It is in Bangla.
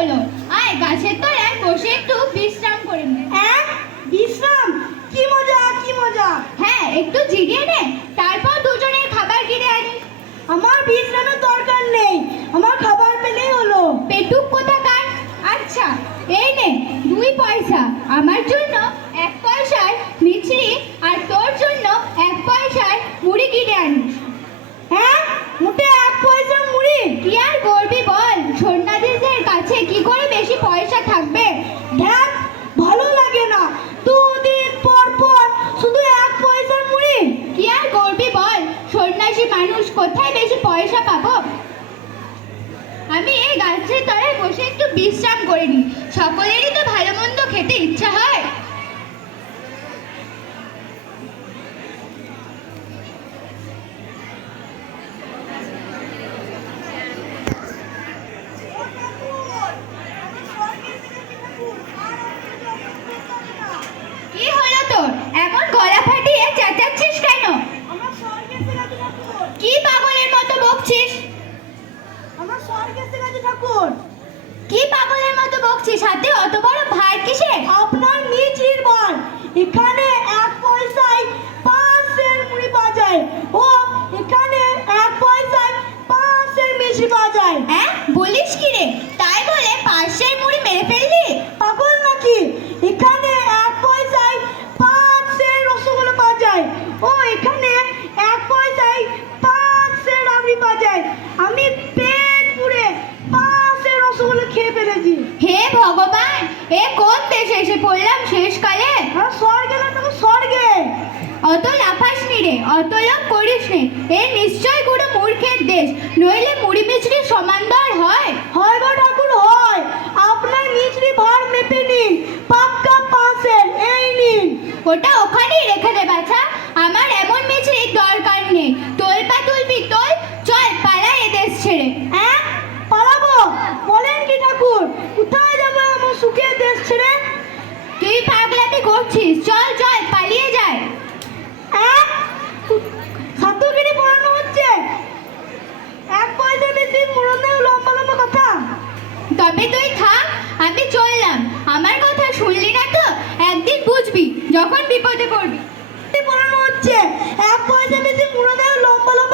হলো, আয় গাছের তলায় বসে একটু বিশ্রাম করে নে। বিশ্রাম? কি মজা কি মজা! হ্যাঁ, একটু জিরিয়ে নে, তারপর দুজনের খাবার কিনে আনি। আমার বিশ্রামের দরকার নেই, আমার খাবার পেলেই হলো। পেটুক কোথাকার! আচ্ছা, এই নে 2 পয়সা, আমার জন্য 1 পয়সায় মিছরি আর তোর জন্য 1 পয়সায় মুড়ি কিনে আনিস। মুঠে 1 পয়সা মুড়ি? কি আর করবি বল, সন্ন্যাসীদের কাছে কি করে বেশি পয়সা থাকবে? ধ্যাত, ভালো লাগে না। 2 দিন পর পর শুধু 1 পয়সার মুড়ি। কি আর করবি বল, সন্ন্যাসী মানুষ, কোথায় বেশি পয়সা পাবো? আমি এই গাছের তলায় বসে একটু বিশ্রাম করে নিই। সকলেরই তো ভালো মন্দ খেতে ইচ্ছা হয়। কি হলো তোর? এমন গলা ফাটিয়ে চেঁচাচ্ছিস কেন? আমার স্বর্গে এসে গেছে ঠাকুর। কি পাগলের মতো বকছিস? আমার স্বর্গে এসে গেছে ঠাকুর। কি পাগলের মতো বকছিস? হাতে অত বড় ভার কিসে? আপনার মিছরির বার। এখানে 1 পয়সায় 5 সের মুড়ি পাওয়া যায়। ও এখানে 1 পয়সায় 5 সের মিছরি পাওয়া যায়। হ্যাঁ, বলিস কি রে? তাই বলে 5 মুড়ি মেরে ফেললি? পাগল নাকি? এখানে 1 পয়সায় 5 সের রসগোল্লা পাওয়া যায়। ও এখানে 1 পয়সায় 5 সের রাবড়ি পাওয়া যায়। আমি পেট পুরে 5 সের রসগোল্লা খেয়ে ফেলেছি। হে ভগবান, এ কোন দেশে এসে পড়লাম শেষকালে? স্বর্গে না তবে স্বর্গে। অত লাফাসনি রে, অত লাভ করিস নে। এ নিশ্চয় কোনো মূর্খের দেশ, নইলে মুড়ি মিছরি সমান দর হয়? হয় গো ঠাকুর হয়। আপনার মিছরি ভার মেপে নিন, পাক্কা 5 সের। এই নিন। ওটা ওখানেই রেখে দে বাছা, আমার এমন মিছরির দরকার নেই। তোলপা তুলবি তোল, চল পালা এ দেশ ছেড়ে। পালাবো? বলেন কি ঠাকুর? কোথায় যাবো আমার সুখের দেশ ছেড়ে? তুই পাগলামি করছিস, চল চল পালিয়ে যায়। সাধুগিরি পড়ানো হচ্ছে। 1 পয়সা বেশি মুড়নেও লম্বা লম্বা কথা। তবে তুই থাক, আমি চললাম। আমার কথা শুনলি না তো? একদিন বুঝবি যখন বিপদে পড়বি। পড়ানো হচ্ছে 1 পয়সা বেশি মুড়নেও লম্বা লম্বা